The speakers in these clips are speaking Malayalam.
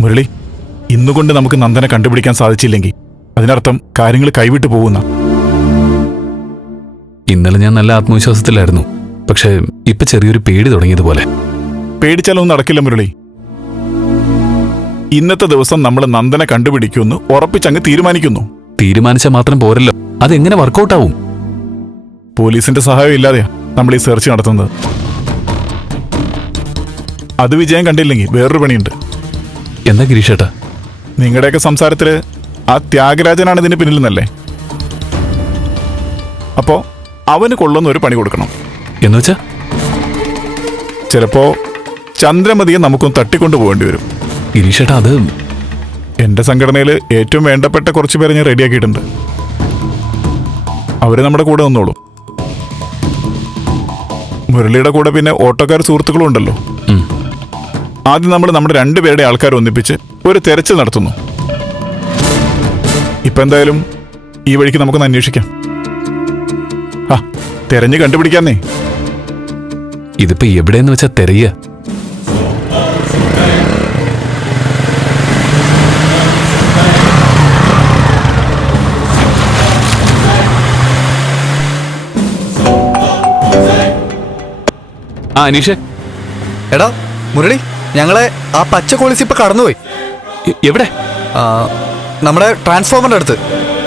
മുരളി, ഇന്നുകൊണ്ട് നമുക്ക് നന്ദനെ കണ്ടുപിടിക്കാൻ സാധിച്ചില്ലെങ്കിൽ അതിനർത്ഥം കാര്യങ്ങൾ കൈവിട്ടു പോകുന്ന. ഇന്നലെ ഞാൻ നല്ല ആത്മവിശ്വാസത്തിലായിരുന്നു. പക്ഷെ ഇപ്പൊ ചെറിയൊരു പേടി തുടങ്ങിയതുപോലെ. പേടിച്ചാലൊന്നും നടക്കില്ല മുരളി. ഇന്നത്തെ ദിവസം നമ്മൾ നന്ദനെ കണ്ടുപിടിക്കുമെന്ന് ഉറപ്പിച്ചങ്ങ് തീരുമാനിക്കുന്നു. തീരുമാനിച്ചാൽ മാത്രം പോരല്ലോ, അതെങ്ങനെ വർക്കൗട്ടാവും? പോലീസിന്റെ സഹായം ഇല്ലാതെയാ നമ്മൾ ഈ സെർച്ച് നടത്തുന്നത്. അത് വിജയം കണ്ടില്ലെങ്കിൽ വേറൊരു പണിയുണ്ട്. എന്താ ഗിരീഷേട്ടാ? നിങ്ങളുടെയൊക്കെ സംസാരത്തില് ആ ത്യാഗരാജനാണ് ഇതിന് പിന്നിൽ നിന്നല്ലേ? അപ്പോ അവന് കൊള്ളുന്ന ഒരു പണി കൊടുക്കണം. എന്നുവെച്ചാ ചിലപ്പോ ചന്ദ്രമതിയെ നമുക്കൊന്ന് തട്ടിക്കൊണ്ടു പോകേണ്ടി വരും. ഗിരീഷേട്ടാ, അത് എന്റെ സംഘടനയിൽ ഏറ്റവും വേണ്ടപ്പെട്ട കുറച്ച് പേരെ ഞാൻ റെഡിയാക്കിയിട്ടുണ്ട്. അവര് നമ്മുടെ കൂടെ നിന്നോളൂ. മുരളിയുടെ കൂടെ പിന്നെ ഓട്ടോക്കാർ സുഹൃത്തുക്കളും ഉണ്ടല്ലോ. ആദ്യം നമ്മൾ നമ്മുടെ രണ്ടുപേരുടെ ആൾക്കാർ ഒന്നിപ്പിച്ച് ഒരു തെരച്ചിൽ നടത്തുന്നു. ഇപ്പൊ എന്തായാലും ഈ വഴിക്ക് നമുക്കൊന്ന് അന്വേഷിക്കാം. തെരഞ്ഞു കണ്ടുപിടിക്കാന്നേ. ഇതിപ്പോ എവിടെയെന്ന് വെച്ചാ തെരയ? അനീഷേ. എടാ മുരളി, ഞങ്ങളെ ആ പച്ച കോളിസ് ഇപ്പൊ കടന്നുപോയി. എവിടെ? നമ്മുടെ ട്രാൻസ്ഫോമറിന്റെ അടുത്ത്.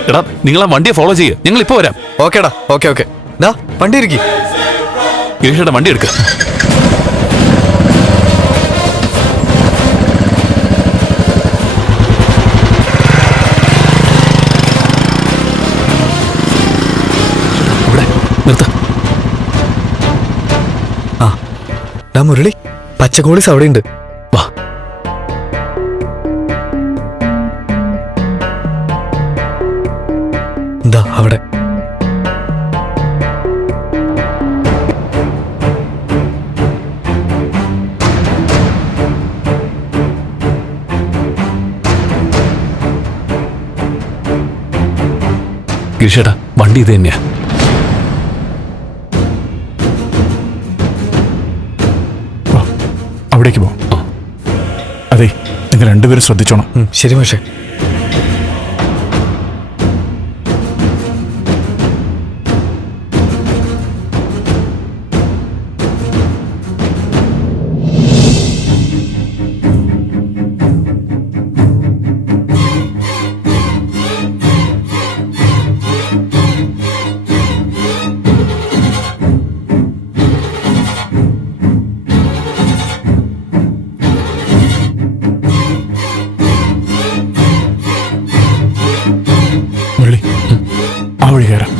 എടാ, നിങ്ങൾ ആ വണ്ടിയെ ഫോളോ ചെയ്യ്, ഞങ്ങൾ ഇപ്പൊ വരാം. ഓക്കേടാ, ഓക്കെ. ദാ വണ്ടി ഇരിക്കി. ഗിരീഷേട്ടാ, വണ്ടി എടുക്ക. ഇവിടെ നിർത്ത. ഡാ മുരളി, പച്ച കോളിസ് അവിടെ ഉണ്ട്. വാ. എന്താ അവിടെ? ഗിരീഷേട്ടാ, വണ്ടി ഇത് തന്നെയാ. അവിടേക്ക് പോ. അതെ, നിങ്ങൾ രണ്ടുപേരും ശ്രദ്ധിച്ചോണം. ശരി പക്ഷേ. മുരളി, ആ വഴി കയറാം.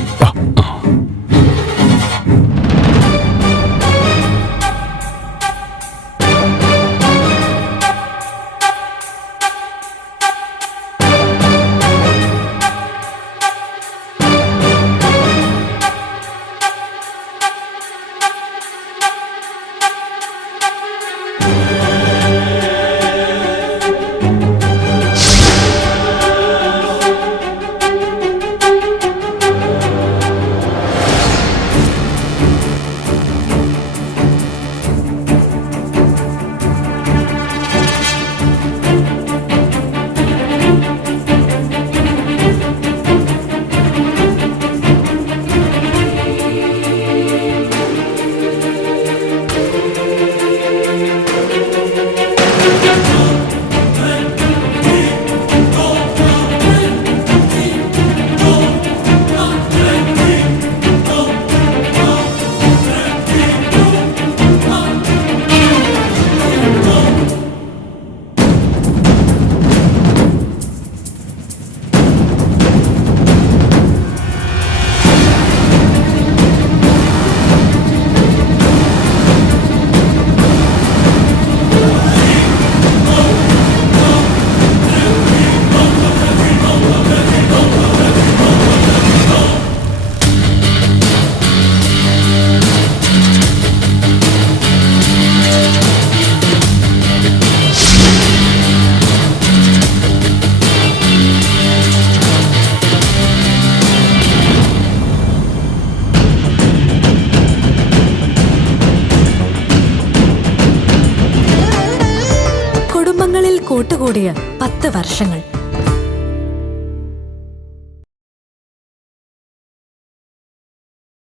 കൂടിയ 10 വർഷങ്ങൾ.